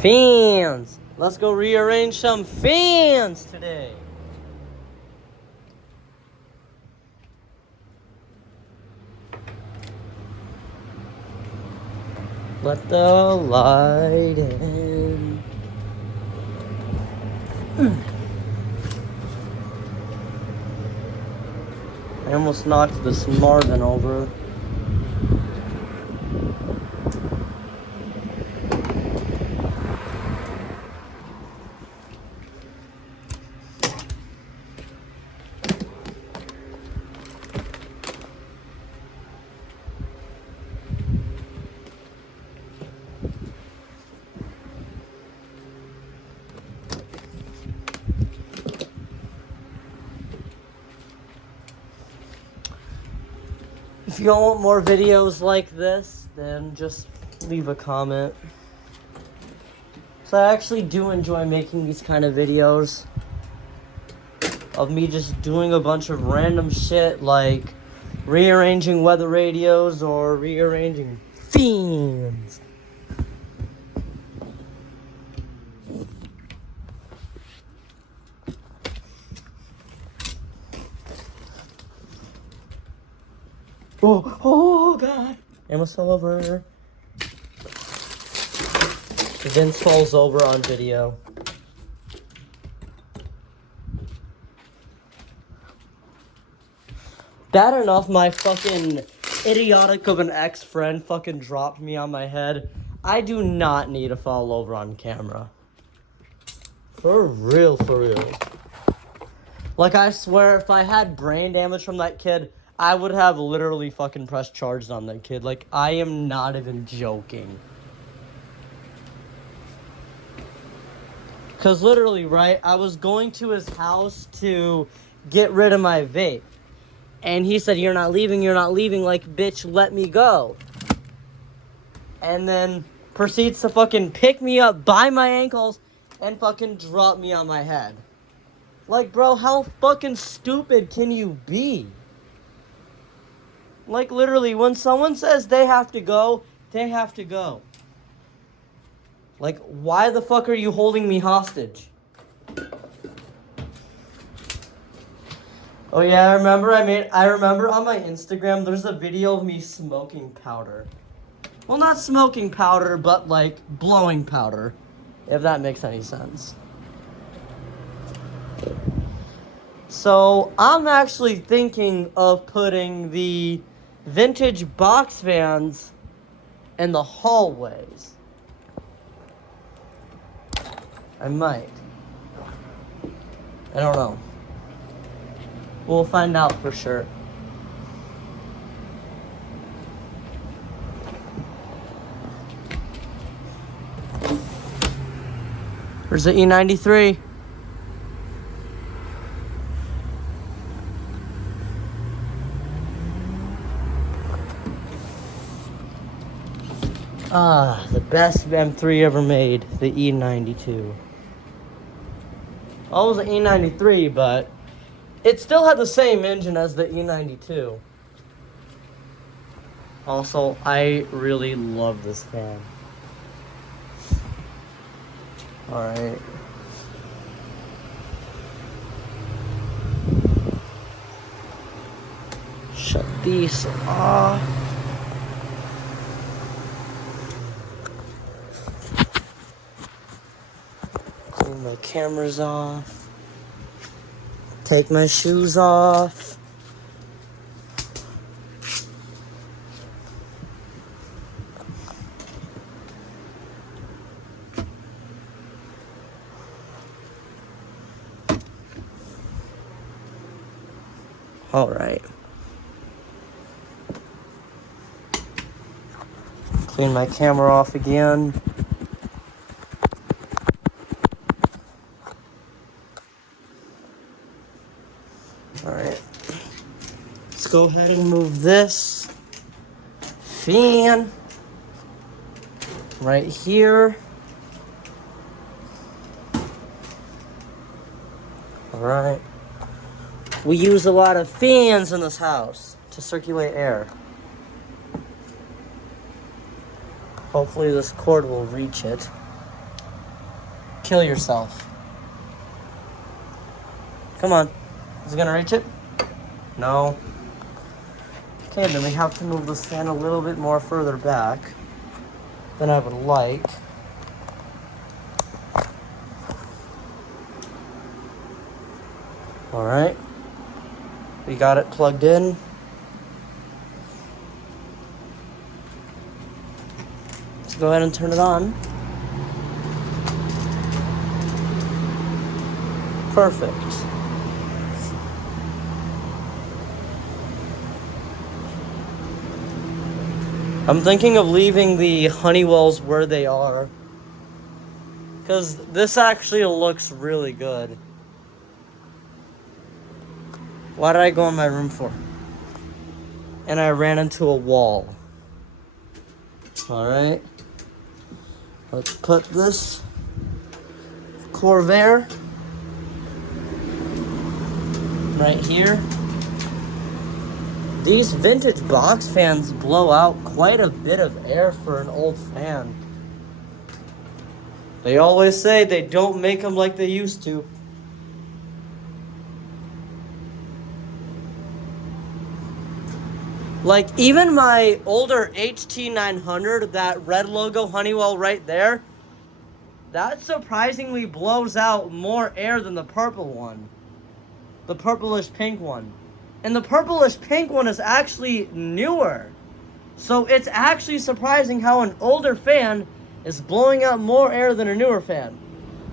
Fans! Let's go rearrange some fans today. Let the light in. I almost knocked this Marvin over. If you all want more videos like this, then just leave a comment. So I actually do enjoy making these kind of videos of me just doing a bunch of random shit like rearranging weather radios or rearranging fans. Oh God. Almost fell over. Vince falls over on video. Bad enough my fucking idiotic of an ex-friend fucking dropped me on my head. I do not need to fall over on camera. For real, for real. Like, I swear, if I had brain damage from that kid, I would have literally fucking pressed charges on that kid. Like, I am not even joking. Because literally, right, I was going to his house to get rid of my vape. And he said, you're not leaving. Like, bitch, let me go. And then proceeds to fucking pick me up by my ankles and fucking drop me on my head. Like, bro, how fucking stupid can you be? Like, literally, when someone says they have to go, they have to go. Like, why the fuck are you holding me hostage? Oh yeah, I remember on my Instagram, there's a video of me smoking powder. Well, not smoking powder, but like blowing powder, if that makes any sense. So, I'm actually thinking of putting the vintage box fans in the hallways. I might. I don't know. We'll find out for sure. Where's the E93? Ah, the best M3 ever made, the E92. Well, it was an E93, but it still had the same engine as the E92. Also, I really love this fan. Alright. Shut these off. Clean my cameras off. Take my shoes off. All right. Clean my camera off again. All right. Let's go ahead and move this fan right here. All right. We use a lot of fans in this house to circulate air. Hopefully this cord will reach it. kill yourself. Come on. Is it gonna reach it? No. Okay, then we have to move this fan a little bit more further back than I would like. All right. We got it plugged in. Let's go ahead and turn it on. Perfect. I'm thinking of leaving the Honeywells where they are, because this actually looks really good. Why did I go in my room for? And I ran into a wall. Alright. Let's put this Corvair right here. These vintage box fans blow out quite a bit of air for an old fan. They always say they don't make them like they used to. Like, even my older HT900, that red logo Honeywell right there, that surprisingly blows out more air than the purple one. The purplish pink one. And the purplish pink one is actually newer. So it's actually surprising how an older fan is blowing out more air than a newer fan.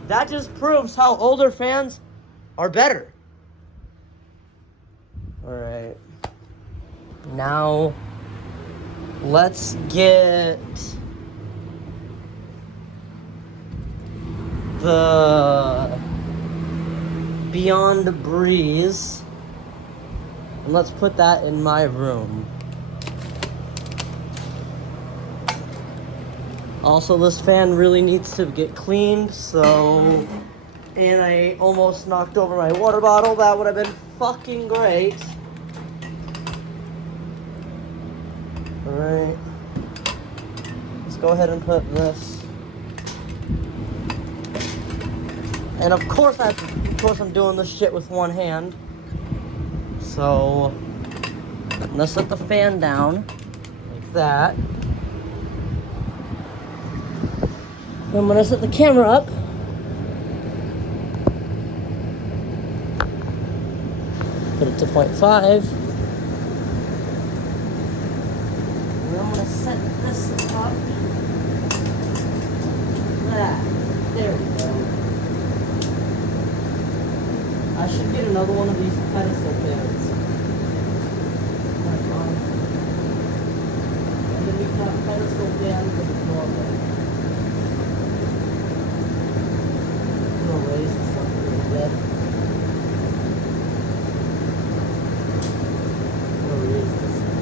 That just proves how older fans are better. Alright. Now, let's get the Beyond Breeze. And let's put that in my room. Also, this fan really needs to get cleaned, so... And I almost knocked over my water bottle. That would have been fucking great. Alright. Let's go ahead and put this. And of course I'm doing this shit with one hand. So, let's set the fan down, like that. I'm gonna set the camera up. Put it to 0.5. And I'm gonna set this up. There we go. I should get another one of these pedestal fans. And then we can have pedestal fans and normal. I'm gonna raise this up a little bit. I'm gonna raise this up.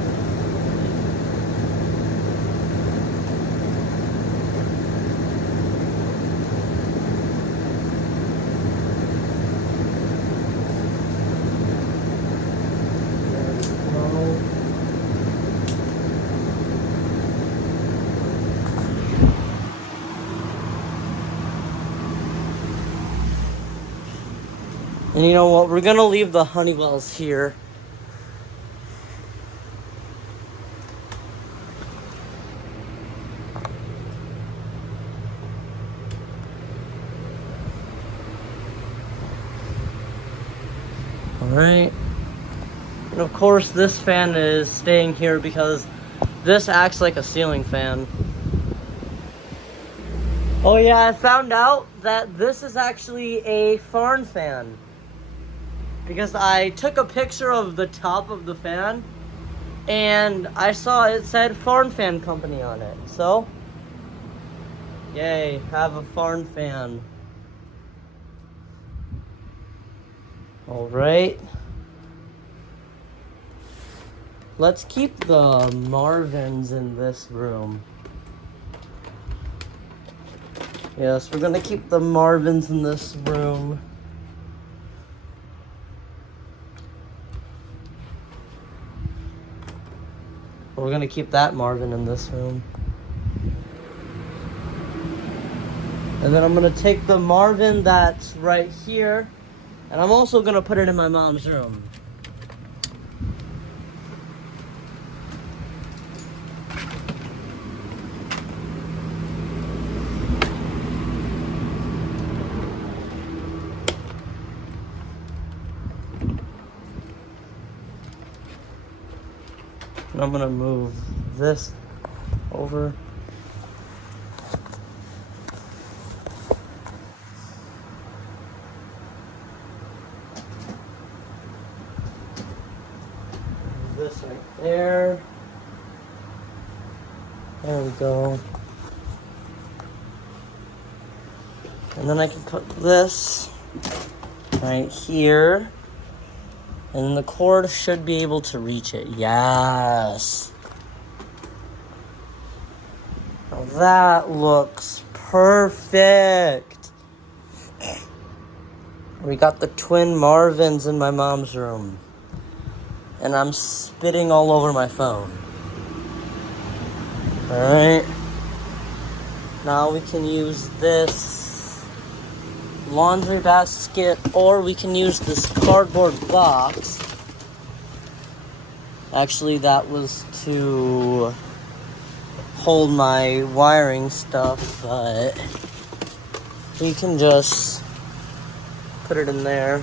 And you know what? We're gonna leave the Honeywells here. Alright. And of course, this fan is staying here because this acts like a ceiling fan. Oh yeah, I found out that this is actually a Farn fan. Because I took a picture of the top of the fan and I saw it said Farn Fan Company on it. So, yay, have a Farn fan. Alright. Let's keep the Marvins in this room. Yes, we're gonna keep the Marvins in this room. We're gonna keep that Marvin in this room. And then I'm gonna take the Marvin that's right here, and I'm also gonna put it in my mom's room. And I'm gonna move this over. This right there. There we go. And then I can put this right here. And the cord should be able to reach it. Yes. Now that looks perfect. We got the twin Marvins in my mom's room. And I'm spitting all over my phone. Alright. Now we can use this laundry basket, or we can use this cardboard box. Actually, that was to hold my wiring stuff, but we can just put it in there.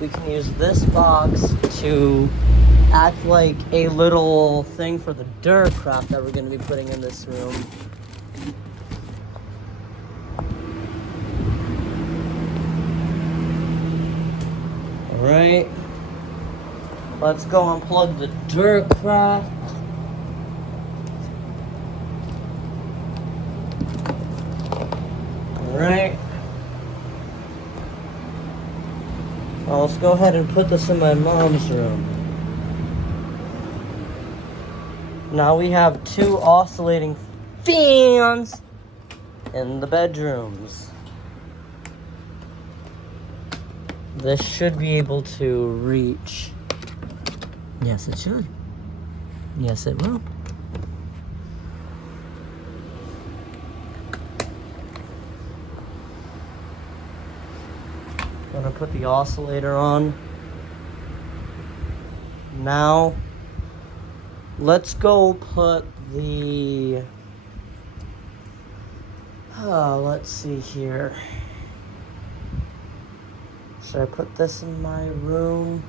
We can use this box to act like a little thing for the dirt crap that we're going to be putting in this room. Alright. Let's go unplug the dirt crap. Alright. Well, let's go ahead and put this in my mom's room. Now we have two oscillating fans in the bedrooms. This should be able to reach. Yes, it should. Yes, it will. Gonna put the oscillator on. Now, let's go put the, let's see here. Should I put this in my room?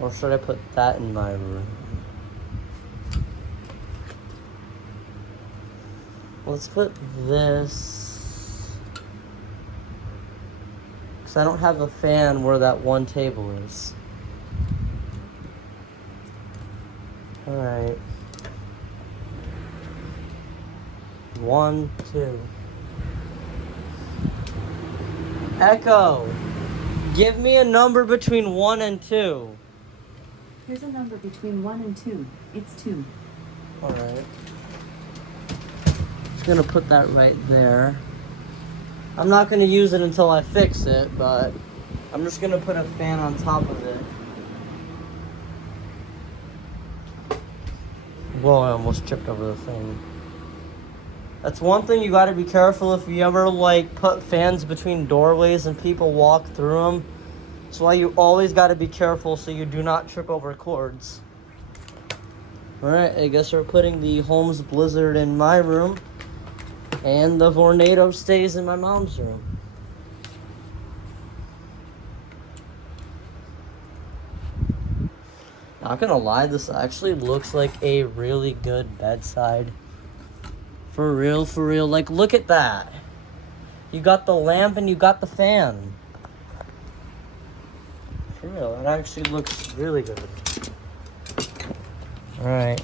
Or should I put that in my room? Let's put this, because I don't have a fan where that one table is. Alright. 1, 2. Echo, give me a number between 1 and 2. Here's a number between 1 and 2. It's 2. Alright. Just gonna put that right there. I'm not gonna use it until I fix it, but I'm just gonna put a fan on top of it. Whoa, I almost tripped over the thing. That's one thing you gotta be careful if you ever like put fans between doorways and people walk through them. That's why you always gotta be careful so you do not trip over cords. Alright, I guess we're putting the Holmes Blizzard in my room. And the Vornado stays in my mom's room. Not gonna lie, this actually looks like a really good bedside. For real, for real. Like, look at that. You got the lamp and you got the fan. For real, it actually looks really good. Alright.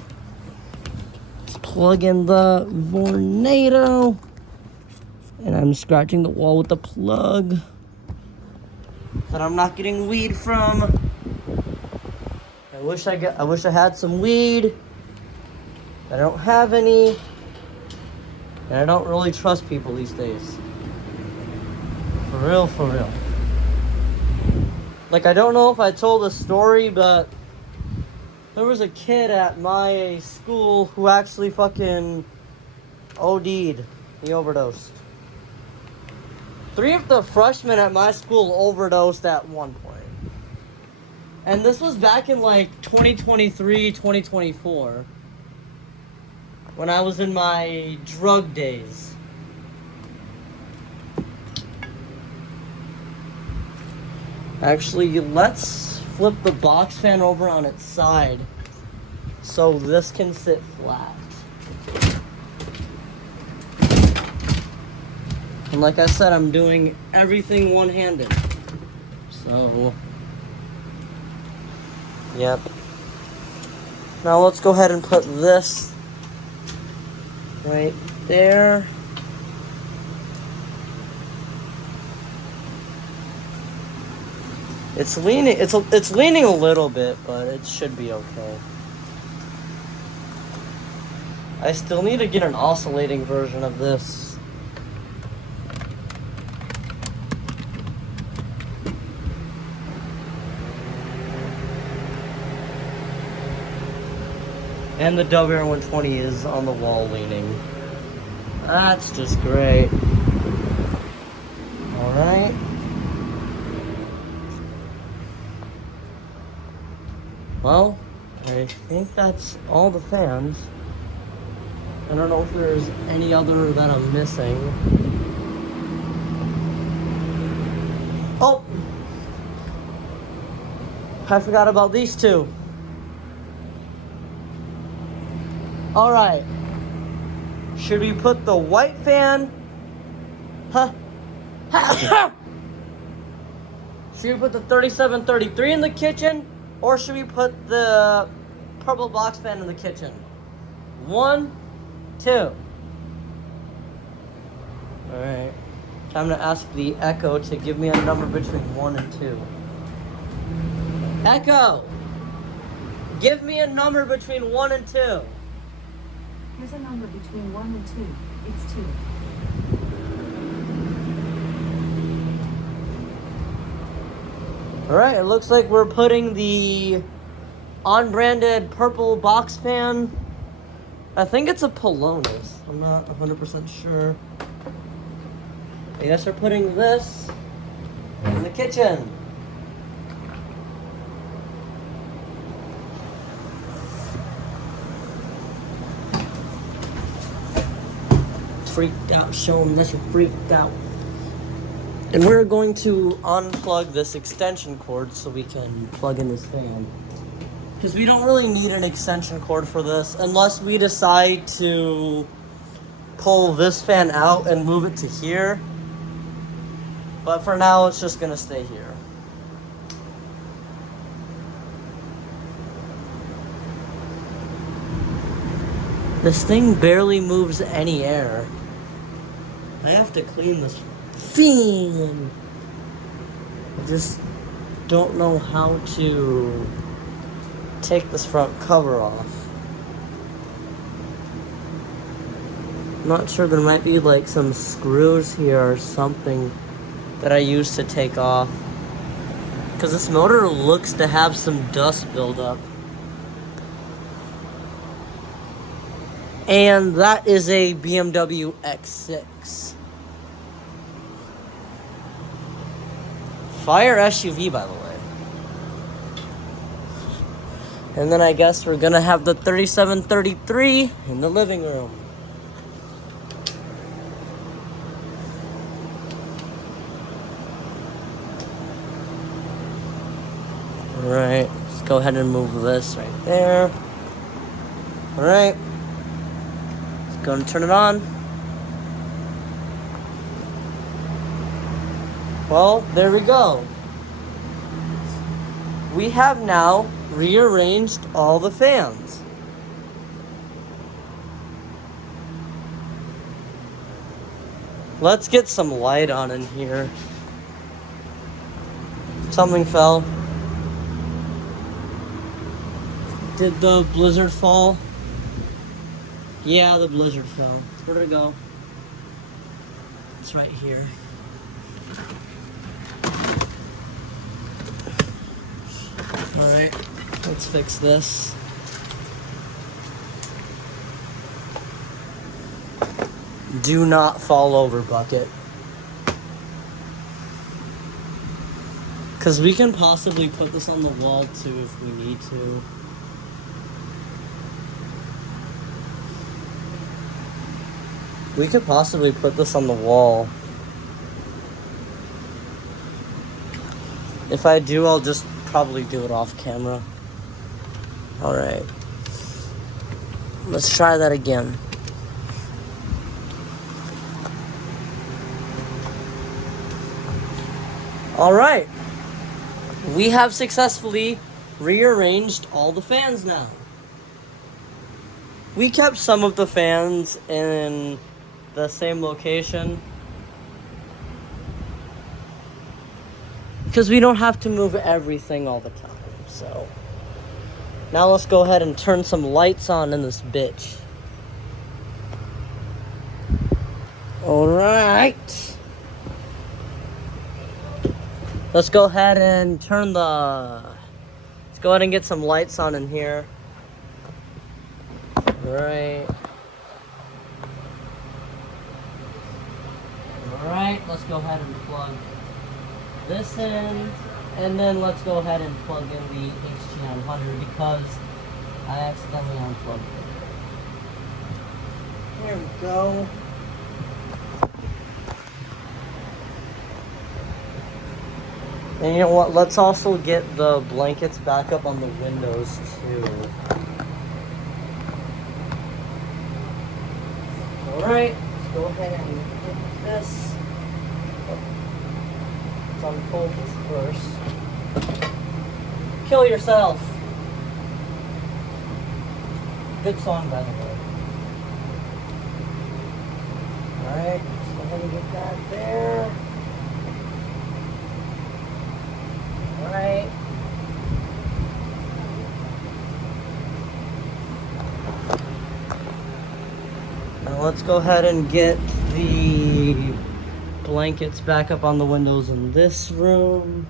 Plug in the Vornado. And I'm scratching the wall with the plug that I'm not getting weed from. I wish I had some weed. I don't have any. And I don't really trust people these days. For real, for real. Like, I don't know if I told a story, but there was a kid at my school who actually fucking OD'd. He overdosed. 3 of the freshmen at my school overdosed at one point. And this was back in like 2023, 2024. When I was in my drug days. Actually, let's flip the box fan over on its side so this can sit flat. And like I said, I'm doing everything one-handed. So, yep. Now let's go ahead and put this right there. It's leaning a little bit, but it should be okay. I still need to get an oscillating version of this. And the WR120 is on the wall leaning. That's just great. Alright. Well, I think that's all the fans. I don't know if there's any other that I'm missing. Oh! I forgot about these two. Alright. Should we put the white fan? Huh? Should we put the 3733 in the kitchen? Or should we put the purple box fan in the kitchen? 1, 2. Alright. Time to ask the Echo to give me a number between 1 and 2. Echo! Give me a number between 1 and 2. Here's a number between 1 and 2. It's 2. Alright, it looks like we're putting the unbranded purple box fan. I think it's a Polonus. I'm not 100% sure. I guess we're putting this in the kitchen. Freaked out, show them that you're freaked out. And we're going to unplug this extension cord so we can plug in this fan. Because we don't really need an extension cord for this unless we decide to pull this fan out and move it to here. But for now, it's just going to stay here. This thing barely moves any air. I have to clean this fan. I just don't know how to take this front cover off. I'm not sure, there might be like some screws here or something that I used to take off. Because this motor looks to have some dust buildup. And that is a BMW X6. Fire SUV, by the way. And then I guess we're gonna have the 3733 in the living room. Alright, let's go ahead and move this right there. Alright. Let's go and turn it on. Well, there we go. We have now rearranged all the fans. Let's get some light on in here. Something fell. Did the blizzard fall? Yeah, the blizzard fell. Where did it go? It's right here. Alright, let's fix this. Do not fall over, bucket. Because we can possibly put this on the wall too if we need to. We could possibly put this on the wall. If I do, I'll just probably do it off camera. Alright. Let's try that again. Alright. We have successfully rearranged all the fans now. We kept some of the fans in the same location because we don't have to move everything all the time. So now let's go ahead and turn some lights on in this bitch. Alright. Let's go ahead and let's go ahead and get some lights on in here. Alright. Alright, let's go ahead and plug this in. And then let's go ahead and plug in the HG900 because I accidentally unplugged it. There we go. And you know what? Let's also get the blankets back up on the windows too. Alright, let's go ahead and get this. Let's unfold this first. Kill yourself. Good song, by the way. Alright, let's go ahead and get that there. Alright. Now let's go ahead and get the blankets back up on the windows in this room.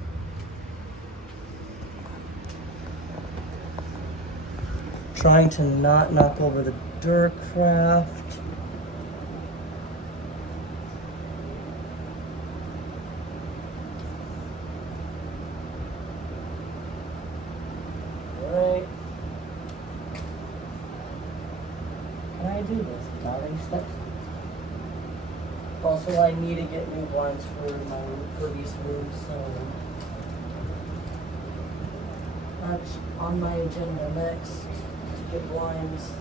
Trying to not knock over the Durcraft. Alright. Can I do this without any steps? Also, I need to get new blinds for these rooms, so that's on my agenda next. To get blinds.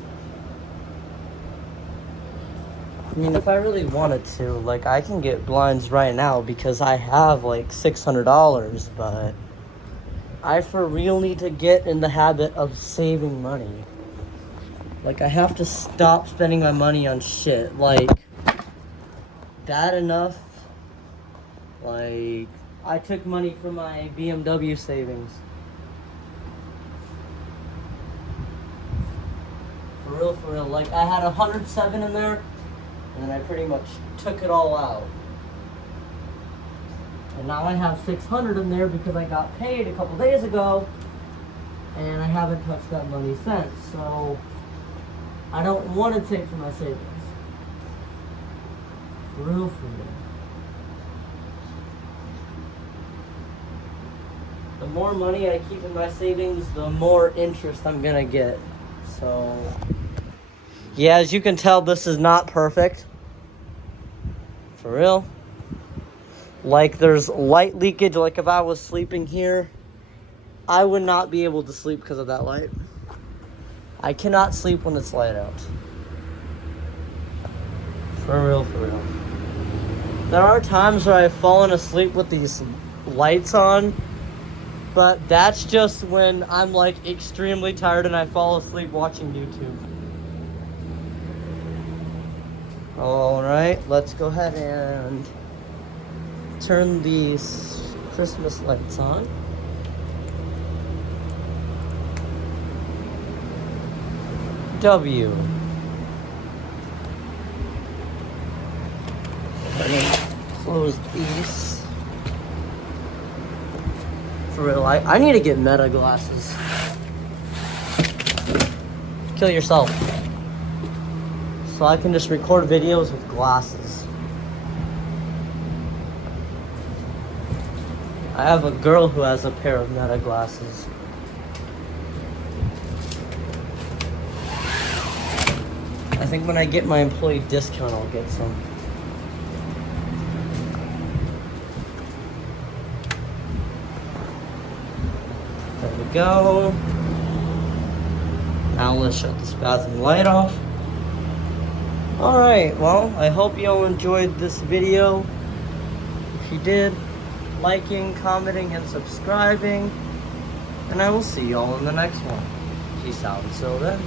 I mean, if I really wanted to, like, I can get blinds right now because I have like $600, but I for real need to get in the habit of saving money. Like, I have to stop spending my money on shit. Like, bad enough. Like, I took money from my BMW savings. For real. Like, I had 107 in there, and then I pretty much took it all out. And now I have 600 in there because I got paid a couple days ago, and I haven't touched that money since. So I don't want to take from my savings. For real. The more money I keep in my savings, the more interest I'm gonna get. So yeah, as you can tell, this is not perfect. For real. Like, there's light leakage. Like, if I was sleeping here, I would not be able to sleep because of that light. I cannot sleep when it's light out. For real. There are times where I've fallen asleep with these lights on, but that's just when I'm like extremely tired and I fall asleep watching YouTube. Alright, let's go ahead and turn these Christmas lights on. W. Let me close these. For real, I need to get meta glasses. Kill yourself. so I can just record videos with glasses. I have a girl who has a pair of Meta glasses. I think when I get my employee discount, I'll get some. There we go. Now let's shut this bathroom light off. Alright, well, I hope you all enjoyed this video. If you did, liking, commenting, and subscribing. And I will see you all in the next one. Peace out until then.